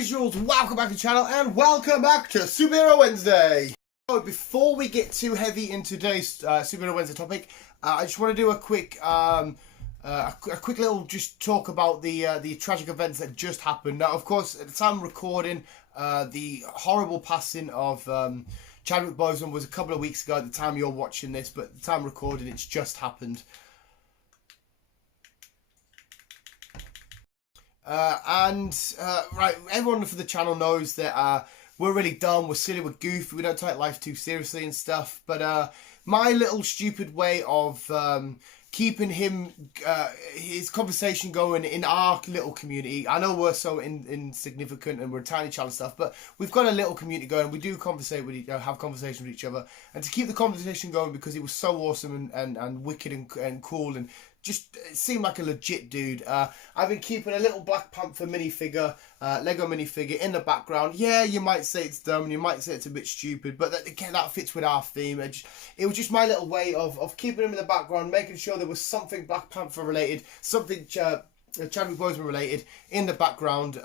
visuals, welcome back to the channel and welcome back to Superhero Wednesday. So before we get too heavy into today's Superhero Wednesday topic, I just want to do a quick little just talk about the tragic events that just happened. Now, of course, at the time of recording, the horrible passing of Chadwick Boseman was a couple of weeks ago at the time you're watching this, but at the time of recording, it's just happened. Right, everyone for the channel knows that we're really dumb, we're silly, we're goofy, we don't take life too seriously and stuff. But my little stupid way of keeping his conversation going in our little community. I know we're so insignificant and we're a tiny channel and stuff, but we've got a little community going. We do conversate with have conversations with each other, and to keep the conversation going because he was so awesome and wicked and cool and just seemed like a legit dude. I've been keeping a little Black Panther minifigure, Lego minifigure in the background. Yeah, you might say it's dumb and you might say it's a bit stupid, but again, that fits with our theme. It was just my little way of keeping him in the background, making sure there was something Black Panther related, something Chadwick Boseman related in the background.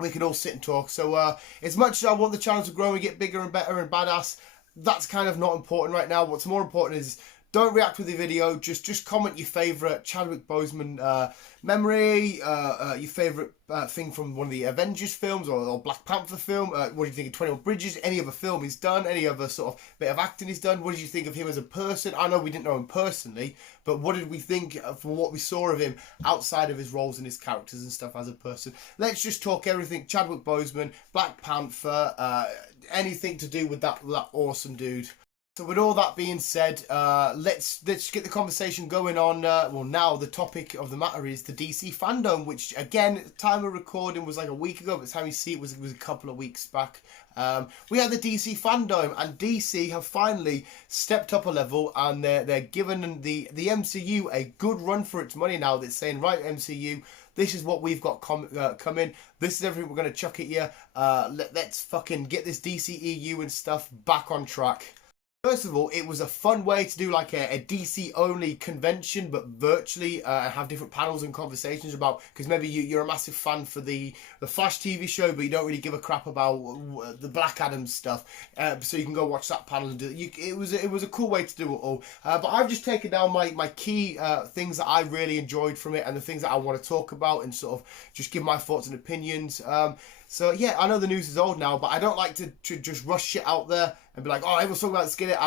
We can all sit and talk. So as much as I want the channel to grow and get bigger and better and badass, that's kind of not important right now. What's more important is don't react with the video. Just comment your favourite Chadwick Boseman memory, your favourite thing from one of the Avengers films or Black Panther film. What do you think of 21 Bridges? Any other film he's done? Any other sort of bit of acting he's done? What did you think of him as a person? I know we didn't know him personally, but what did we think from what we saw of him outside of his roles and his characters and stuff as a person? Let's just talk everything Chadwick Boseman, Black Panther, anything to do with that awesome dude. So with all that being said, let's get the conversation going on. Well, now the topic of the matter is the DC FanDome, which again, at the time of recording was like a week ago. By the time you see it was a couple of weeks back. We had the DC FanDome, and DC have finally stepped up a level, and they're giving the MCU a good run for its money now. They're saying, right, MCU, this is what we've got coming. This is everything we're going to chuck at you. Let's fucking get this DCEU and stuff back on track. First of all, it was a fun way to do like a DC only convention, but virtually, have different panels and conversations about, because maybe you're a massive fan for the Flash TV show, but you don't really give a crap about the Black Adam stuff. So you can go watch that panel and do it. It was a cool way to do it all. But I've just taken down my key things that I really enjoyed from it and the things that I want to talk about and sort of just give my thoughts and opinions. So yeah, I know the news is old now, but I don't like to just rush shit out there and be like, oh, everyone's talking about this, get it.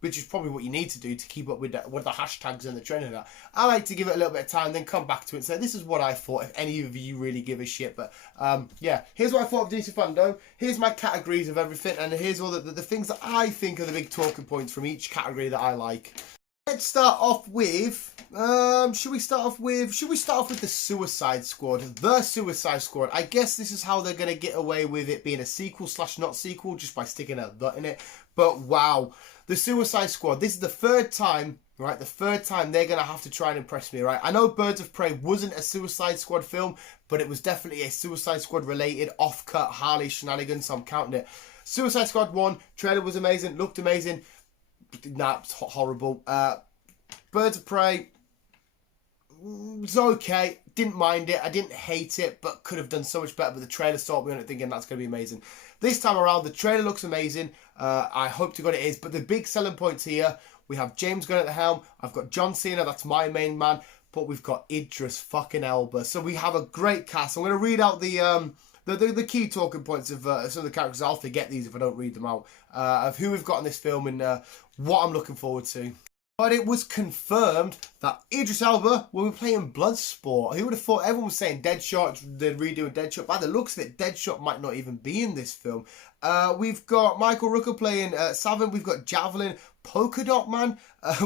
Which is probably what you need to do to keep up with the hashtags and the trend of that. I like to give it a little bit of time, then come back to it and say, this is what I thought, if any of you really give a shit. But yeah, here's what I thought of DC FanDome. Here's my categories of everything, and here's all the things that I think are the big talking points from each category that I like. Let's start off with, should we start off with the Suicide Squad? The Suicide Squad. I guess this is how they're going to get away with it being a sequel / not sequel, just by sticking a "the" in it. But wow, the Suicide Squad. This is the third time, right? The third time they're going to have to try and impress me, right? I know Birds of Prey wasn't a Suicide Squad film, but it was definitely a Suicide Squad related off-cut Harley shenanigans, so I'm counting it. Suicide Squad 1, trailer was amazing, looked amazing. Nah, it's horrible. Birds of Prey was okay. Didn't mind it. I didn't hate it, but could have done so much better. But the trailer sold me on it, thinking that's going to be amazing. This time around, the trailer looks amazing. I hope to God it is. But the big selling points here, we have James Gunn at the helm. I've got John Cena. That's my main man. But we've got Idris fucking Elba. So we have a great cast. I'm going to read out the key talking points of some of the characters. I'll forget these if I don't read them out. Of who we've got in this film and what I'm looking forward to. But it was confirmed that Idris Elba will be playing Bloodsport. Who would have thought? Everyone was saying Deadshot, they're redoing Deadshot. By the looks of it, Deadshot might not even be in this film. We've got Michael Rooker playing Savin. We've got Javelin, Polka Dot Man.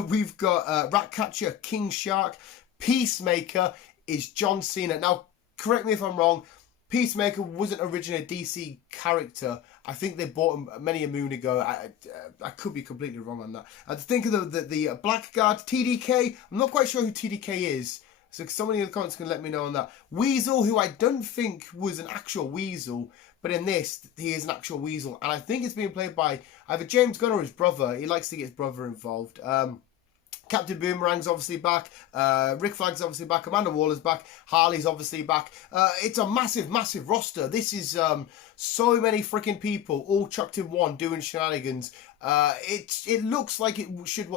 We've got Ratcatcher, King Shark. Peacemaker is John Cena. Now, correct me if I'm wrong. Peacemaker wasn't originally a DC character. I think they bought him many a moon ago. I could be completely wrong on that. I think of the Blackguard, TDK. I'm not quite sure who TDK is. So somebody in the comments can let me know on that. Weasel, who I don't think was an actual Weasel, but in this, he is an actual Weasel. And I think it's being played by either James Gunn or his brother. He likes to get his brother involved. Captain Boomerang's obviously back. Rick Flag's obviously back. Amanda Waller's back. Harley's obviously back. It's a massive, massive roster. This is so many freaking people all chucked in one doing shenanigans. It looks like it should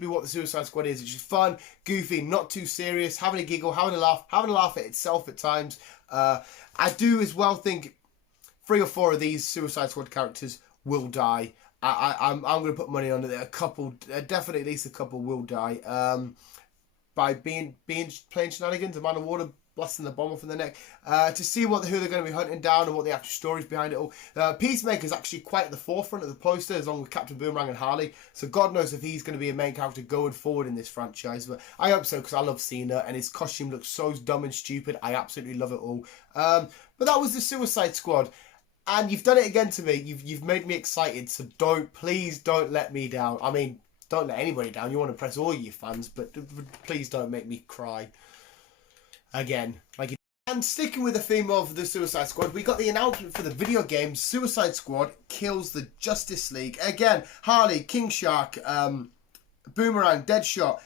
be what the Suicide Squad is. It's just fun, goofy, not too serious, having a giggle, having a laugh at itself at times. I do as well think 3 or 4 of these Suicide Squad characters will die. I'm going to put money on it. A couple, definitely at least a couple will die by playing shenanigans. Amanda Water blasting the bomb off in the neck. To see who they're going to be hunting down and what the actual stories behind it all. Peacemaker's actually quite at the forefront of the poster, along with Captain Boomerang and Harley. So God knows if he's going to be a main character going forward in this franchise. But I hope so, because I love Cena and his costume looks so dumb and stupid. I absolutely love it all. But that was the Suicide Squad. And you've done it again to me. You've made me excited. So please don't let me down. I mean, don't let anybody down. You want to impress all your fans, but please don't make me cry again. And sticking with the theme of the Suicide Squad, we got the announcement for the video game Suicide Squad Kills the Justice League. Again, Harley, King Shark, Boomerang, Deadshot.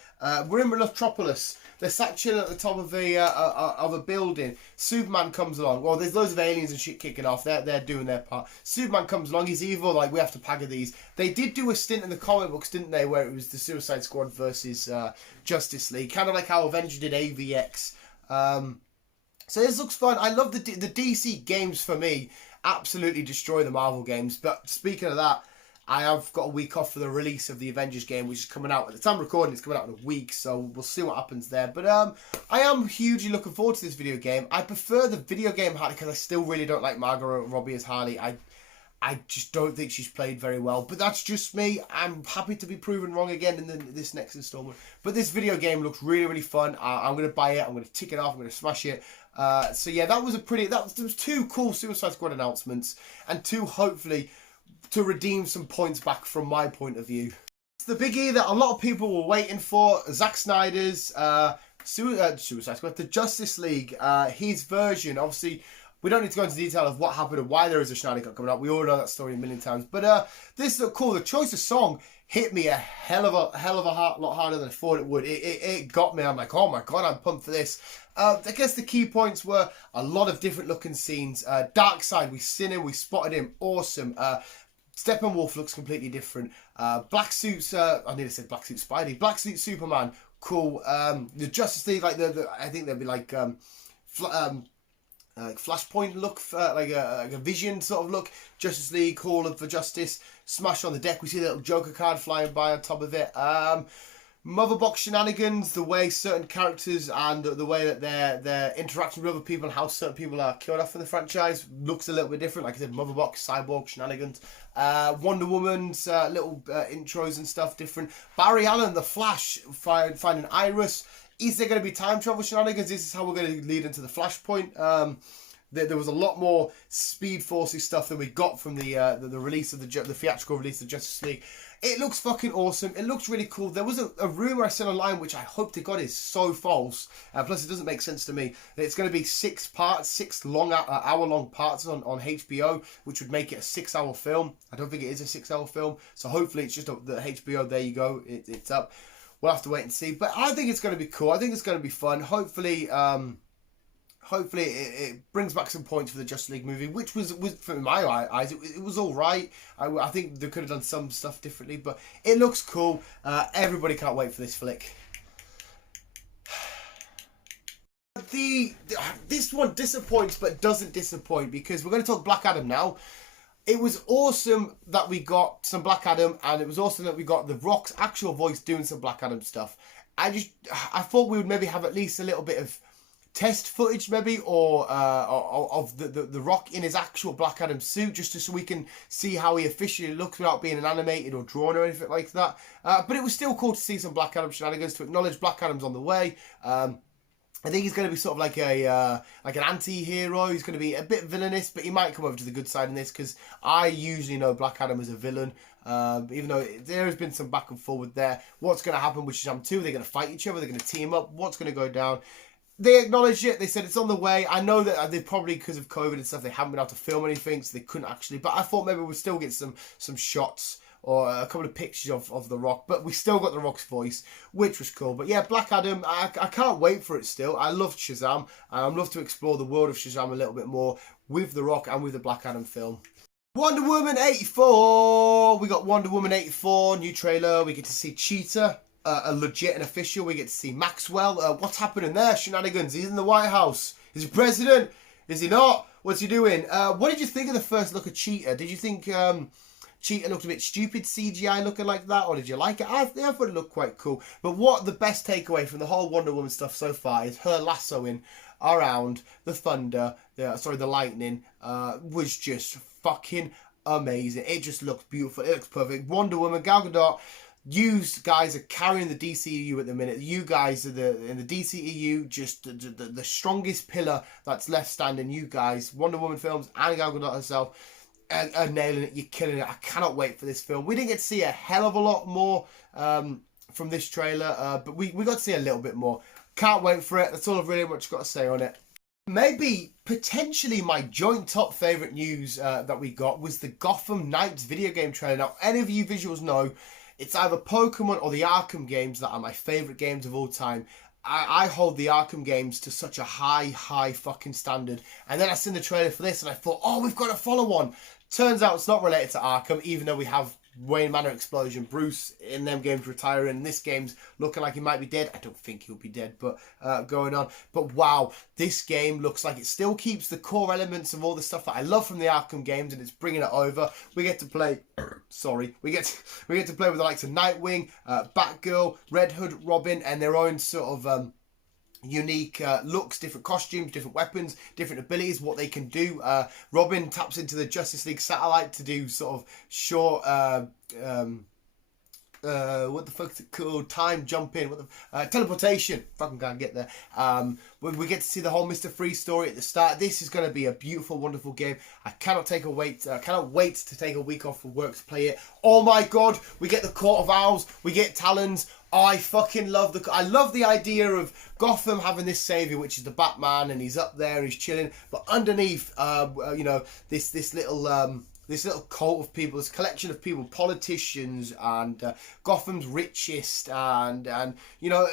We're in Metropolis. They're sat chilling at the top of a building. Superman comes along. Well, there's loads of aliens and shit kicking off. They're doing their part. Superman comes along. He's evil. Like, we have to pagger these. They did do a stint in the comic books, didn't they, where it was the Suicide Squad versus Justice League. Kind of like how Avengers did AVX. So this looks fun. I love the DC games. For me, absolutely destroy the Marvel games. But speaking of that, I have got a week off for the release of the Avengers game, which is coming out at the time of recording. It's coming out in a week, so we'll see what happens there. But I am hugely looking forward to this video game. I prefer the video game Harley because I still really don't like Margot Robbie as Harley. I just don't think she's played very well. But that's just me. I'm happy to be proven wrong again in this next installment. But this video game looks really, really fun. I'm going to buy it. I'm going to tick it off. I'm going to smash it. So yeah, there was 2 cool Suicide Squad announcements, and 2 hopefully to redeem some points back from my point of view. It's the biggie that a lot of people were waiting for. Zack Snyder's Suicide Squad, the Justice League, his version. Obviously, we don't need to go into detail of what happened and why there is a Snyder Cut coming up. We all know that story a million times. But this looked cool. The choice of song hit me a hell of a lot harder than I thought it would. It got me. I'm like, oh my God, I'm pumped for this. I guess the key points were a lot of different looking scenes. Darkseid, we seen him, we spotted him. Awesome. Steppenwolf looks completely different. Black suits, I nearly said black suit Spidey. Black suit Superman, cool. The Justice League, like I think they'd be like Flashpoint look, like a Vision sort of look. Justice League, Hall of the Justice, Smash on the deck. We see the little Joker card flying by on top of it. Mother box shenanigans, the way certain characters and the way that their interaction with other people and how certain people are killed off in the franchise looks a little bit different. Like I said, Mother box, Cyborg shenanigans, Wonder Woman's little intros and stuff different. Barry Allen, the Flash, finding Iris. Is there going to be time travel shenanigans? This is how we're going to lead into the Flashpoint. There was a lot more Speed Forces stuff than we got from the release of the theatrical release of Justice League. It looks fucking awesome. It looks really cool. There was a rumor I said online, which I hope to God is so false. Plus, it doesn't make sense to me. That it's going to be 6 parts, 6 hour-long parts on HBO, which would make it a 6-hour film. I don't think it is a 6-hour film. So hopefully it's just the HBO. There you go. It's up. We'll have to wait and see. But I think it's going to be cool. I think it's going to be fun. Hopefully it brings back some points for the Justice League movie, which was from my eyes, it was all right. I think they could have done some stuff differently, but it looks cool. Everybody can't wait for this flick. This one disappoints, but doesn't disappoint, because we're going to talk Black Adam now. It was awesome that we got some Black Adam, and it was awesome that we got The Rock's actual voice doing some Black Adam stuff. I thought we would maybe have at least a little bit of test footage, maybe, or of the Rock in his actual Black Adam suit, just so we can see how he officially looks without being an animated or drawn or anything like that. But it was still cool to see some Black Adam shenanigans, to acknowledge Black Adam's on the way. I think he's going to be sort of like an anti-hero. He's going to be a bit villainous, but he might come over to the good side in this, because I usually know Black Adam as a villain. Even though there has been some back and forward there. What's going to happen with Shazam 2? They're going to fight each other. They're going to team up. What's going to go down? They acknowledged it. They said it's on the way. I know that they probably, because of COVID and stuff, they haven't been able to film anything, so they couldn't actually. But I thought maybe we'd still get some shots or a couple of pictures of The Rock, but we still got The Rock's voice, which was cool. But yeah, Black Adam, I can't wait for it still. I love Shazam, and I'd love to explore the world of Shazam a little bit more with The Rock and with the Black Adam film. Wonder Woman 84! We got Wonder Woman 84, new trailer. We get to see Cheetah, a legit and official. We get to see Maxwell. What's happening there? Shenanigans. He's in the White House. Is he president? Is he not? What's he doing? What did you think of the first look of Cheetah? Did you think Cheetah looked a bit stupid CGI looking like that? Or did you like it? I thought it looked quite cool. But what the best takeaway from the whole Wonder Woman stuff so far is her lassoing around the thunder, the lightning, was just fucking amazing. It just looks beautiful. It looks perfect. Wonder Woman, Gal Gadot, you guys are carrying the DCEU at the minute. You guys are in the DCEU, just the strongest pillar that's left standing. You guys, Wonder Woman films and Gal Gadot herself, are nailing it. You're killing it. I cannot wait for this film. We didn't get to see a hell of a lot more from this trailer, but we got to see a little bit more. Can't wait for it. That's all I've really much got to say on it. Maybe, potentially, my joint top favourite news that we got was the Gotham Knights video game trailer. Now, any of you visuals know, it's either Pokemon or the Arkham games that are my favourite games of all time. I hold the Arkham games to such a high fucking standard. And then I seen the trailer for this and I thought, oh, we've got to follow one. Turns out it's not related to Arkham, even though we have Wayne Manor Explosion, Bruce in them games retiring, this game's looking like he might be dead. I don't think he'll be dead, but going on. But wow, this game looks like it still keeps the core elements of all the stuff that I love from the Arkham games, and it's bringing it over. We get to play, we get to play with the likes of Nightwing, Batgirl, Red Hood, Robin, and their own sort of unique looks, different costumes, different weapons, different abilities, what they can do. Robin taps into the Justice League satellite to do sort of short what the fuck's it called? Time jumping. What the teleportation? Fucking can't get there. We get to see the whole Mr. Freeze story at the start. This is going to be a beautiful, wonderful game. I cannot wait to take a week off from work to play it. Oh my god, we get the Court of Owls. We get Talons. I fucking love I love the idea of Gotham having this savior, which is the Batman, and he's up there and he's chilling. But underneath, you know, this little cult of people, this collection of people, politicians, and Gotham's richest, and you know,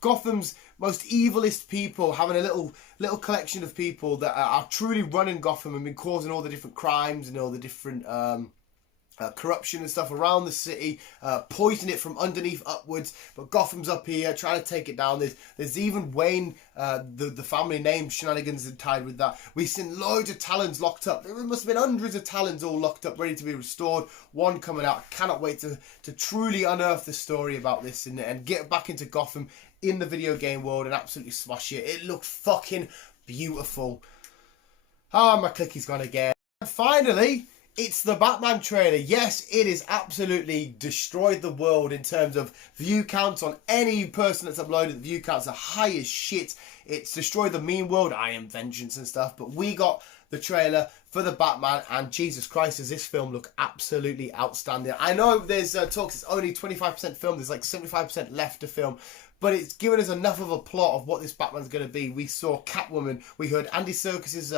Gotham's most evilest people, having a little collection of people that are truly running Gotham and been causing all the different crimes and all the different corruption and stuff around the city, poisoning it from underneath upwards. But Gotham's up here trying to take it down. There's even Wayne, the family name shenanigans are tied with that. We've seen loads of Talons locked up. There must have been hundreds of Talons all locked up, ready to be restored. One coming out. I cannot wait to truly unearth the story about this and get back into Gotham in the video game world and absolutely smash it. It looked fucking beautiful. Ah, my clicky's gone again. And finally, it's the Batman trailer. Yes, it has absolutely destroyed the world in terms of view counts on any person that's uploaded. The view counts are high as shit. It's destroyed the meme world, I Am Vengeance and stuff. But we got the trailer for the Batman, and Jesus Christ, does this film look absolutely outstanding. I know there's talks it's only 25% filmed. There's like 75% left to film. But it's given us enough of a plot of what this Batman's going to be. We saw Catwoman. We heard Andy Serkis's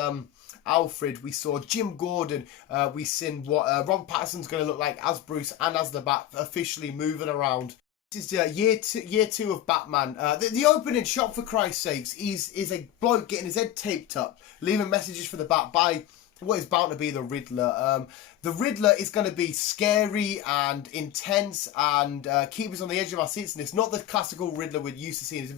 Alfred. We saw Jim Gordon. We seen what Robert Pattinson's going to look like as Bruce and as the Bat officially moving around. This is year two of Batman. The opening shot, for Christ's sakes, is a bloke getting his head taped up, leaving messages for the Bat by what is bound to be the Riddler. The Riddler is going to be scary and intense and keep us on the edge of our seats. And it's not the classical Riddler we're used to seeing. It's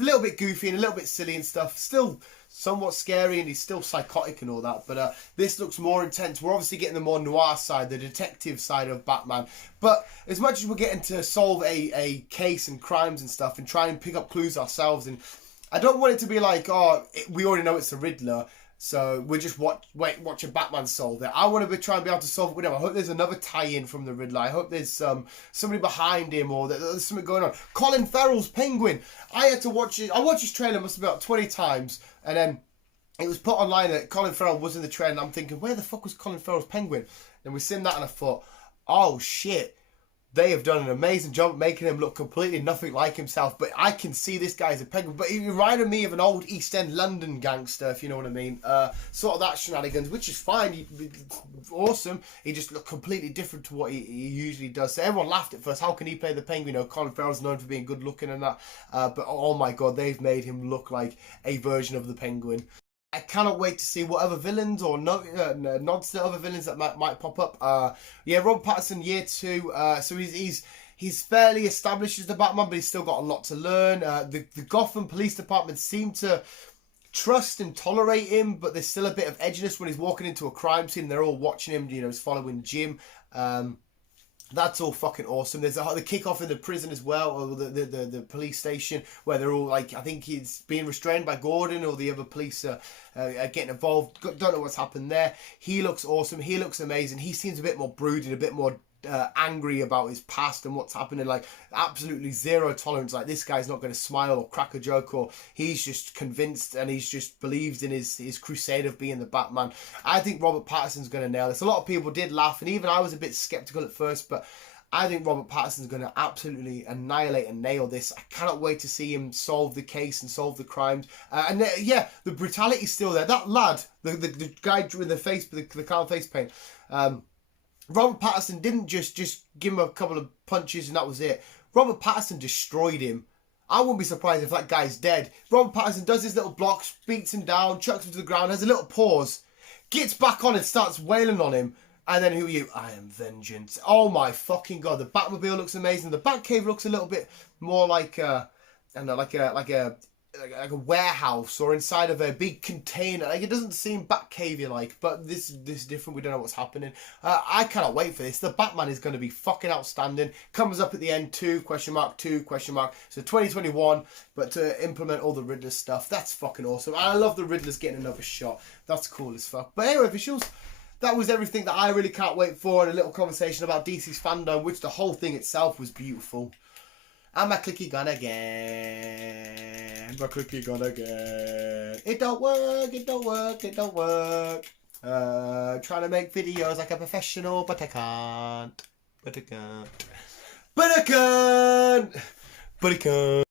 a little bit goofy and a little bit silly and stuff. Still somewhat scary, and he's still psychotic and all that. But this looks more intense. We're obviously getting the more noir side, the detective side of Batman. But as much as we're getting to solve a case and crimes and stuff and try and pick up clues ourselves, and I don't want it to be like, oh, we already know it's the Riddler, so we're just watching Batman solve it. I want to try and be able to solve it with him. I hope there's another tie-in from the Riddler. I hope there's somebody behind him, or there's something going on. Colin Farrell's Penguin. I had to watch it. I watched his trailer must have been about 20 times, and then it was put online that Colin Farrell was in the trailer, and I'm thinking, where the fuck was Colin Farrell's Penguin? And we seen that, and I thought, oh shit, They have done an amazing job making him look completely nothing like himself. But I can see this guy as a penguin. But he reminded me of an old East End London gangster, if you know what I mean. Sort of that shenanigans, which is fine. Awesome. He just looked completely different to what he usually does. So everyone laughed at first. How can he play the penguin? You know, Colin Farrell's known for being good looking and that. But oh my God, they've made him look like a version of the penguin. I cannot wait to see what other villains or nods to other villains that might pop up. Yeah, Robert Pattinson, year 2. So he's fairly established as the Batman, but he's still got a lot to learn. The Gotham Police Department seem to trust and tolerate him, but there's still a bit of edginess when he's walking into a crime scene. They're all watching him. You know, he's following Jim. That's all fucking awesome. There's the kickoff in the prison as well, or the police station, where they're all like, I think he's being restrained by Gordon, or the other police are getting involved. Don't know what's happened there. He looks awesome. He looks amazing. He seems a bit more brooding, a bit more angry about his past and what's happening. Like, absolutely zero tolerance. Like, this guy's not going to smile or crack a joke, or he's just convinced and he's just believes in his crusade of being the Batman. I think Robert Pattinson's going to nail this. A lot of people did laugh, and even I was a bit skeptical at first, but I think Robert Pattinson's going to absolutely annihilate and nail this. I cannot wait to see him solve the case and solve the crimes. Yeah, the brutality's still there. That lad, the guy with the face, the calm face paint, Robert Pattinson didn't just give him a couple of punches and that was it. Robert Pattinson destroyed him. I wouldn't be surprised if that guy's dead. Robert Pattinson does his little blocks, beats him down, chucks him to the ground, has a little pause, gets back on and starts wailing on him. And then who are you? I am vengeance. Oh my fucking God. The Batmobile looks amazing. The Batcave looks a little bit more like I don't know, like a warehouse or inside of a big container. Like, it doesn't seem Batcavey like, but this is different. We don't know what's happening. I cannot wait for this. The Batman is going to be fucking outstanding. Comes up at the end, 2 question mark. So 2021, but to implement all the Riddler stuff, that's fucking awesome. I love the Riddler's getting another shot. That's cool as fuck. But anyway, visuals, that was everything that I really can't wait for, and a little conversation about DC's FanDome, which the whole thing itself was beautiful. And my clicky gun again. My clicky gun again. It don't work, it don't work, it don't work. Trying to make videos like a professional, but I can't. But I can't. But I can't. But I can't.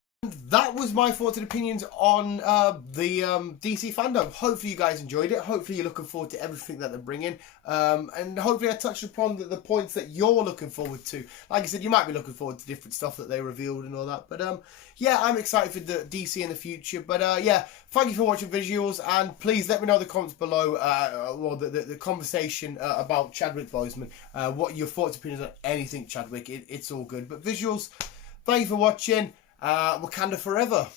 That was my thoughts and opinions on the DC FanDome. Hopefully you guys enjoyed it. Hopefully you're looking forward to everything that they're bringing. And hopefully I touched upon the points that you're looking forward to. Like I said, you might be looking forward to different stuff that they revealed and all that. But yeah, I'm excited for the DC in the future. But yeah, thank you for watching visuals. And please let me know in the comments below, or the conversation about Chadwick Boseman. What your thoughts and opinions on anything Chadwick. It's all good. But visuals, thank you for watching. Wakanda forever.